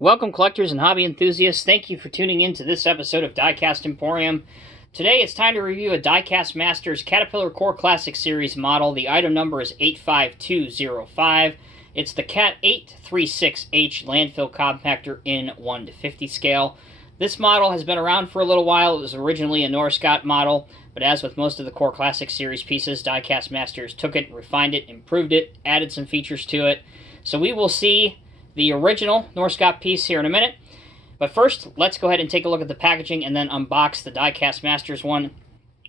Welcome, collectors and hobby enthusiasts. Thank you for tuning in to this episode of Diecast Emporium. Today it's time to review a Diecast Masters Caterpillar Core Classic Series model. The item number is 85205. It's the Cat 836H Landfill Compactor in 1:50 scale. This model has been around for a little while. It was originally a Norscot model, but as with most of the Core Classic Series pieces, Diecast Masters took it, refined it, improved it, added some features to it. So we will see the original Norscot piece here in a minute. But first, let's go ahead and take a look at the packaging and then unbox the Diecast Masters one.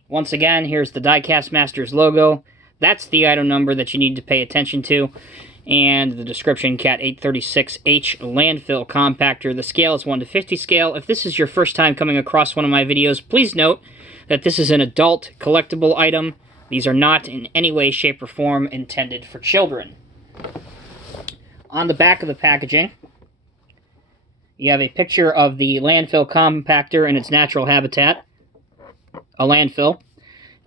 Once again, here's the Diecast Masters logo. That's the item number that you need to pay attention to. And the description, Cat 836H Landfill Compactor. The scale is 1:50 scale. If this is your first time coming across one of my videos, please note that this is an adult collectible item. These are not in any way, shape, or form intended for children. On the back of the packaging, you have a picture of the landfill compactor in its natural habitat, a landfill.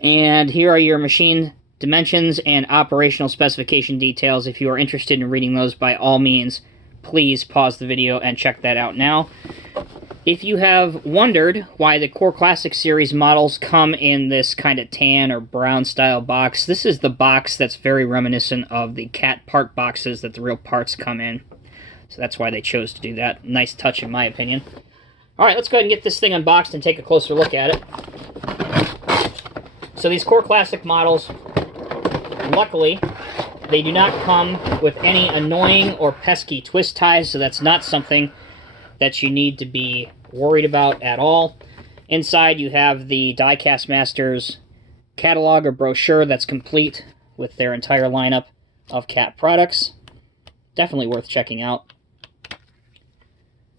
And here are your machine dimensions and operational specification details. If you are interested in reading those, by all means, please pause the video and check that out now. If you have wondered why the Core Classic Series models come in this kind of tan or brown style box, this is the box that's very reminiscent of the Cat part boxes that the real parts come in. So that's why they chose to do that. Nice touch in my opinion. Alright, let's go ahead and get this thing unboxed and take a closer look at it. So these Core Classic models, luckily, they do not come with any annoying or pesky twist ties, so that's not something that you need to be worried about at all. Inside you have the Diecast Masters catalog or brochure that's complete with their entire lineup of Cat products. Definitely worth checking out.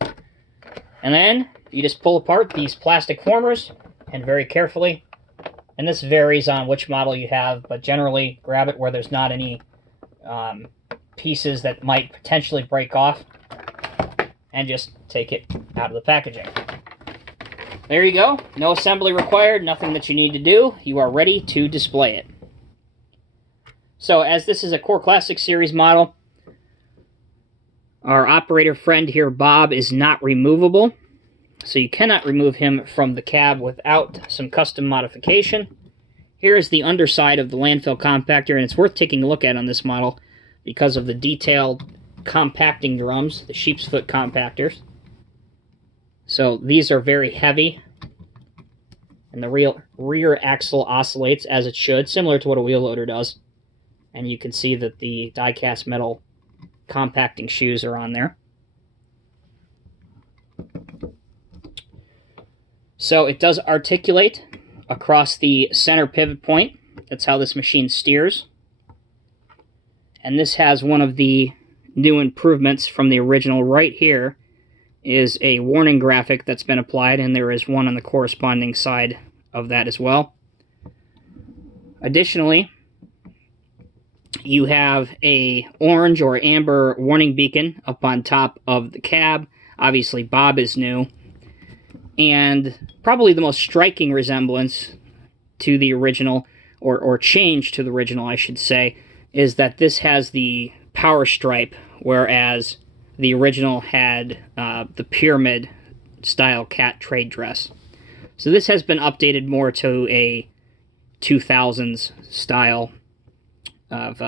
And then you just pull apart these plastic formers, and very carefully, and this varies on which model you have, but generally grab it where there's not any pieces that might potentially break off, and just take it out of the packaging. There you go. No assembly required, nothing that you need to do. You are ready to display it. So, as this is a Core Classic Series model, our operator friend here, Bob, is not removable. So you cannot remove him from the cab without some custom modification. Here is the underside of the landfill compactor, and it's worth taking a look at on this model because of the detailed compacting drums, the sheep's foot compactors. So these are very heavy, and the rear axle oscillates as it should, similar to what a wheel loader does. And you can see that the die-cast metal compacting shoes are on there. So it does articulate across the center pivot point. That's how this machine steers. And this has one of the new improvements from the original. Right here is a warning graphic that's been applied, and there is one on the corresponding side of that as well. Additionally, you have a orange or amber warning beacon up on top of the cab. Obviously, Bob is new. And probably the most striking resemblance to the original, or change to the original, I should say, is that this has the power stripe, whereas the original had the pyramid-style Cat trade dress. So this has been updated more to a 2000s style of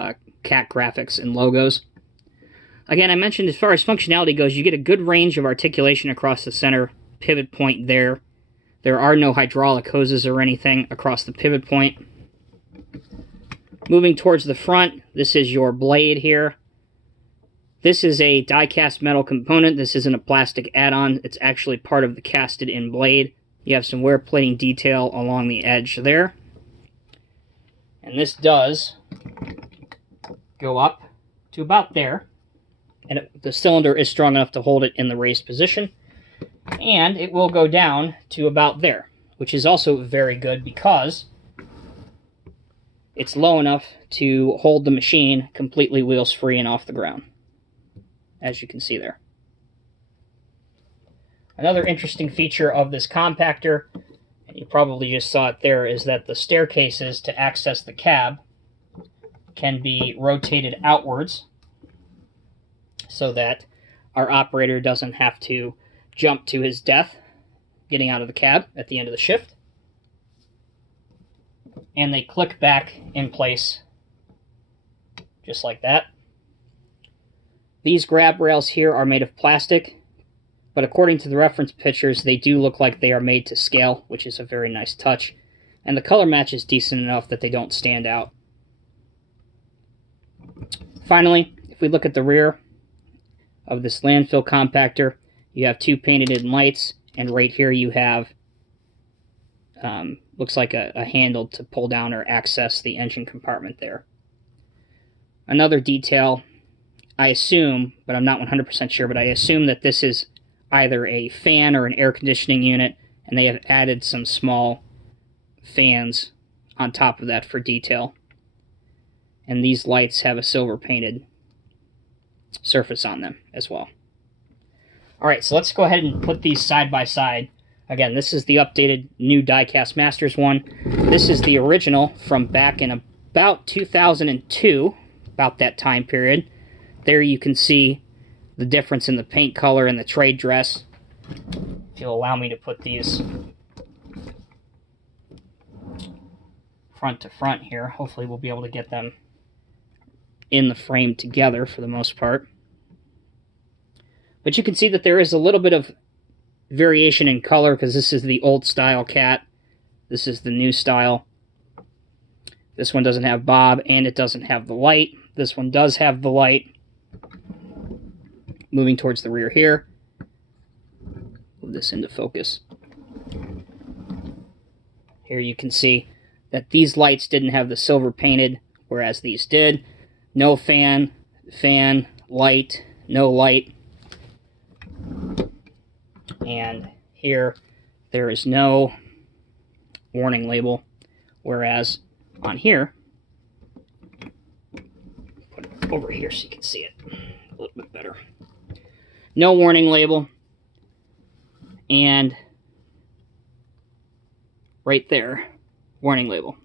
Cat graphics and logos. Again, I mentioned as far as functionality goes, you get a good range of articulation across the center pivot point there. There are no hydraulic hoses or anything across the pivot point. Moving towards the front, this is your blade here. This is a die-cast metal component. This isn't a plastic add-on. It's actually part of the casted-in blade. You have some wear plating detail along the edge there. And this does go up to about there. And the cylinder is strong enough to hold it in the raised position. And it will go down to about there, which is also very good because it's low enough to hold the machine completely wheels free and off the ground, as you can see there. Another interesting feature of this compactor, and you probably just saw it there, is that the staircases to access the cab can be rotated outwards so that our operator doesn't have to jump to his death getting out of the cab at the end of the shift. And they click back in place just like that. These grab rails here are made of plastic, but according to the reference pictures, they do look like they are made to scale, which is a very nice touch. And the color match is decent enough that they don't stand out. Finally, if we look at the rear of this Landfill Compactor, you have two painted in lights, and right here you have, looks like a handle to pull down or access the engine compartment there. Another detail, I assume, but I'm not 100% sure, but I assume that this is either a fan or an air conditioning unit, and they have added some small fans on top of that for detail. And these lights have a silver painted surface on them as well. Alright, so let's go ahead and put these side by side. Again, this is the updated new Diecast Masters one. This is the original from back in about 2002, about that time period. There you can see the difference in the paint color and the trade dress. If you'll allow me to put these front to front here, hopefully we'll be able to get them in the frame together for the most part. But you can see that there is a little bit of variation in color because this is the old style cat. This is the new style. This one doesn't have Bob and it doesn't have the light. This one does have the light. Moving towards the rear here. Move this into focus. Here you can see that these lights didn't have the silver painted, whereas these did. No fan, light, no light. And here there is no warning label, whereas on here, put it over here so you can see it a little bit better. No warning label, and right there, warning label.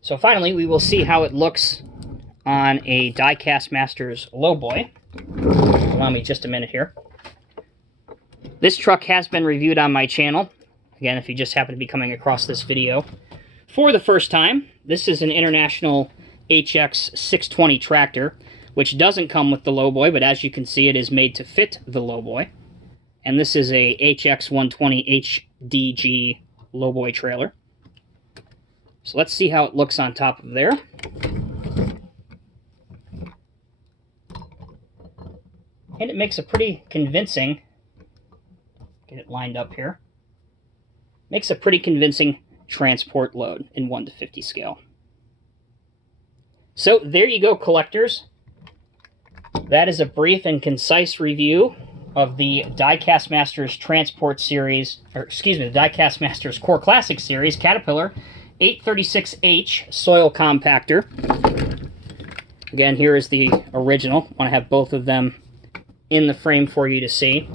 So finally, we will see how it looks on a Diecast Masters Lowboy. Allow me just a minute here. This truck has been reviewed on my channel. Again, if you just happen to be coming across this video for the first time, this is an International HX 620 tractor, which doesn't come with the Lowboy, but as you can see, it is made to fit the Lowboy. And this is a HX 120 HDG Lowboy trailer. So let's see how it looks on top of there. And it makes a pretty convincing, get it lined up here, makes a pretty convincing transport load in 1 to 50 scale. So there you go, collectors. That is a brief and concise review of the Diecast Masters Transport Series, or excuse me, the Diecast Masters Core Classic Series Caterpillar 836H Soil Compactor. Again, here is the original. I want to have both of them in the frame for you to see.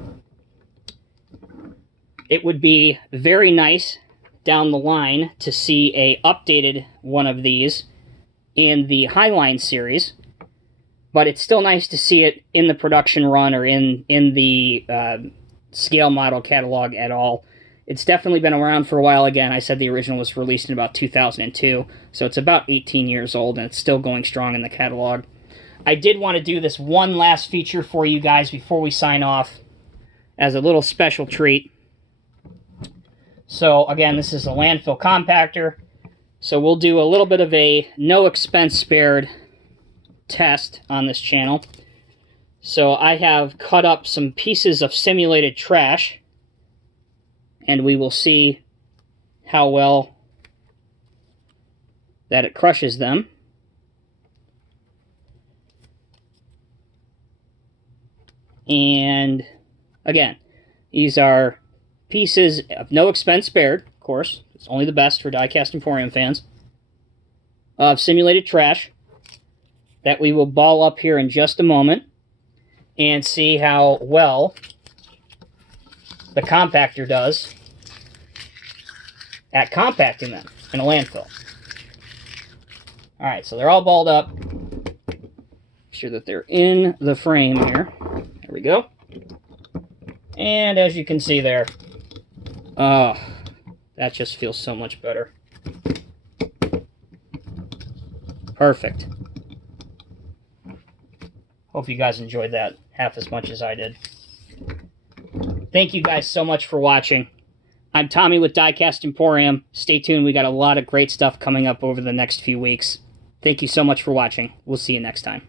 It would be very nice down the line to see a updated one of these in the Highline series, but it's still nice to see it in the production run or in the scale model catalog at all. It's definitely been around for a while. Again, I said the original was released in about 2002, so it's about 18 years old, and it's still going strong in the catalog. I did want to do this one last feature for you guys before we sign off as a little special treat. So, again, this is a Landfill Compactor, so we'll do a little bit of a no expense spared test on this channel. So I have cut up some pieces of simulated trash, and we will see how well that it crushes them. And again, these are pieces of no expense spared, of course. It's only the best for Diecast Emporium fans, of simulated trash that we will ball up here in just a moment and see how well the compactor does at compacting them in a landfill. Alright, so they're all balled up. sure that they're in the frame here. There we go. And as you can see there, that just feels so much better. Perfect. Hope you guys enjoyed that half as much as I did. Thank you guys so much for watching. I'm Tommy with Diecast Emporium. Stay tuned. We got a lot of great stuff coming up over the next few weeks. Thank you so much for watching. We'll see you next time.